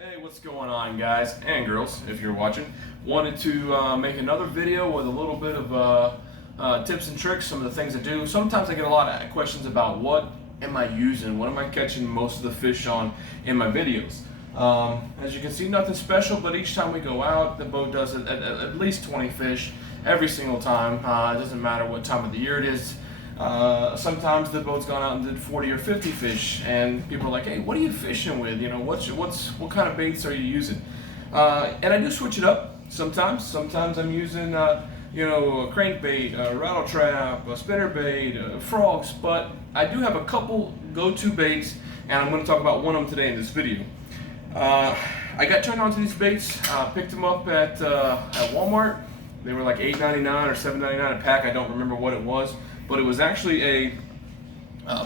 Hey, what's going on, guys and girls, if you're watching? Wanted to make another video with a little bit of tips and tricks, some of the things I do. Sometimes I get a lot of questions about what am I using, what am I catching most of the fish on in my videos. As you can see, nothing special, but each time we go out, the boat does at least 20 fish every single time. It doesn't matter what time of the year it is. Sometimes the boat's gone out and did 40 or 50 fish, and people are like, "Hey, what are you fishing with? You know, what kind of baits are you using?" And I do switch it up sometimes. Sometimes I'm using, a crankbait, a rattle trap, a spinner bait, frogs. But I do have a couple go-to baits, and I'm going to talk about one of them today in this video. I got turned on to these baits. Picked them up at Walmart. They were like $8.99 or $7.99 a pack. I don't remember what it was. But it was actually a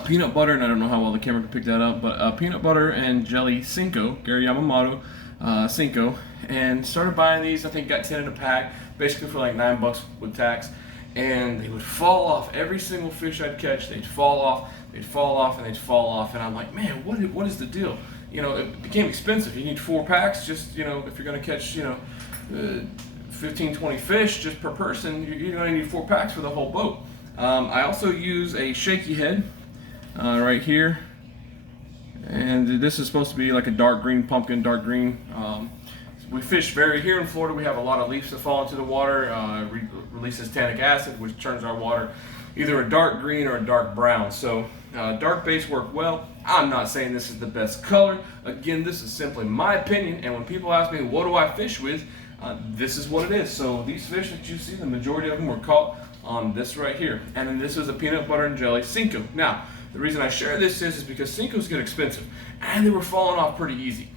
peanut butter, and I don't know how well the camera can pick that up, but peanut butter and jelly Senko, Gary Yamamoto Senko, and started buying these. I think got 10 in a pack, basically for like $9 with tax, and they would fall off. Every single fish I'd catch, they'd fall off, and they'd fall off, and I'm like, man, what is the deal? You know, it became expensive. You need 4 packs, just, you know, if you're gonna catch, 15, 20 fish just per person, you're gonna need 4 packs for the whole boat. I also use a shaky head right here, and this is supposed to be like a dark green pumpkin, dark green. We fish here in Florida. We have a lot of leaves that fall into the water, releases tannic acid, which turns our water either a dark green or a dark brown. So dark baits work well. I'm not saying this is the best color. Again, this is simply my opinion, and when people ask me what do I fish with, this is what it is. So these fish that you see, the majority of them were caught on this right here, and then this is a peanut butter and jelly Senko. Now, the reason I share this is because Senkos get expensive, and they were falling off pretty easy.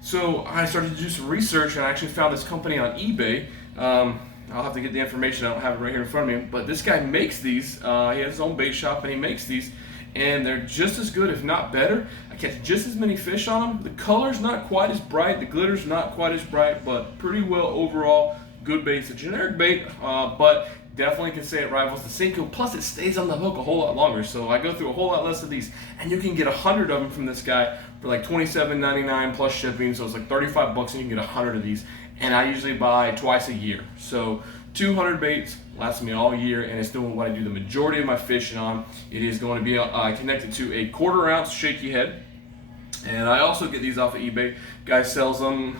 So I started to do some research, and I actually found this company on eBay. I'll have to get the information. I don't have it right here in front of me, but this guy makes these. He has his own bait shop, and he makes these, and they're just as good, if not better. I catch just as many fish on them. The color's not quite as bright, the glitter's not quite as bright, but pretty well overall. Good bait. It's a generic bait, but definitely can say it rivals the Senko. Plus, it stays on the hook a whole lot longer. So I go through a whole lot less of these, and you can get 100 of them from this guy for like $27.99 plus shipping. So it's like $35, and you can get 100 of these. And I usually buy twice a year. So 200 baits lasts me all year, and it's doing what I do the majority of my fishing on. It is going to be connected to a 1/4 ounce shaky head, and I also get these off of eBay. Guy sells them.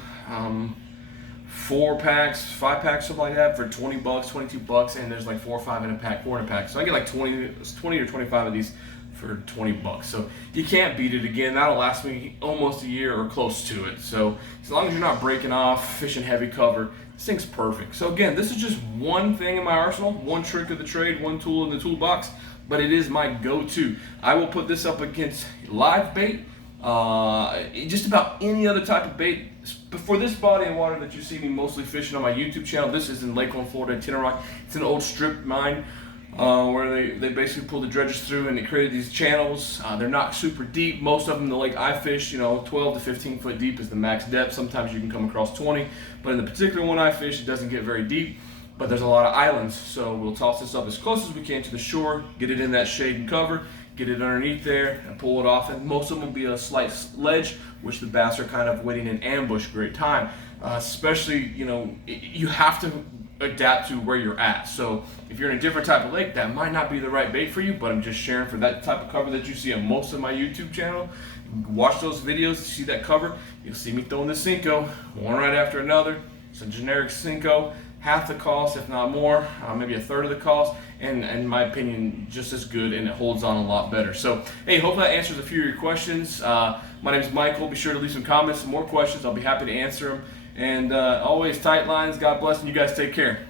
4 packs, 5 packs, something like that for $20, $22, and there's like 4 or 5 in a pack, 4 in a pack. So I get like 20 or 25 of these for $20. So you can't beat it. Again, that'll last me almost a year or close to it. So as long as you're not breaking off, fishing heavy cover, this thing's perfect. So again, this is just one thing in my arsenal, one trick of the trade, one tool in the toolbox, but it is my go-to. I will put this up against live bait, just about any other type of bait. For this body of water that you see me mostly fishing on my YouTube channel, this is in Lakeland, Florida, Tinner Rock. It's an old strip mine where they basically pulled the dredges through, and they created these channels. They're not super deep. Most of them, the lake I fish, 12 to 15 foot deep is the max depth. Sometimes you can come across 20, but in the particular one I fish, it doesn't get very deep, but there's a lot of islands. So we'll toss this up as close as we can to the shore, get it in that shade and cover, get it underneath there, and pull it off. And most of them will be a slight ledge, which the bass are kind of waiting in ambush. Great time, especially, you have to adapt to where you're at. So if you're in a different type of lake, that might not be the right bait for you, but I'm just sharing for that type of cover that you see on most of my YouTube channel. Watch those videos, see that cover, you'll see me throwing the Senko, one right after another. It's a generic Senko, half the cost, if not more, maybe a third of the cost, and in my opinion, just as good, and it holds on a lot better. So, hey, hopefully that answers a few of your questions. My name is Michael. Be sure to leave some comments, some more questions. I'll be happy to answer them. And always tight lines. God bless, and you guys take care.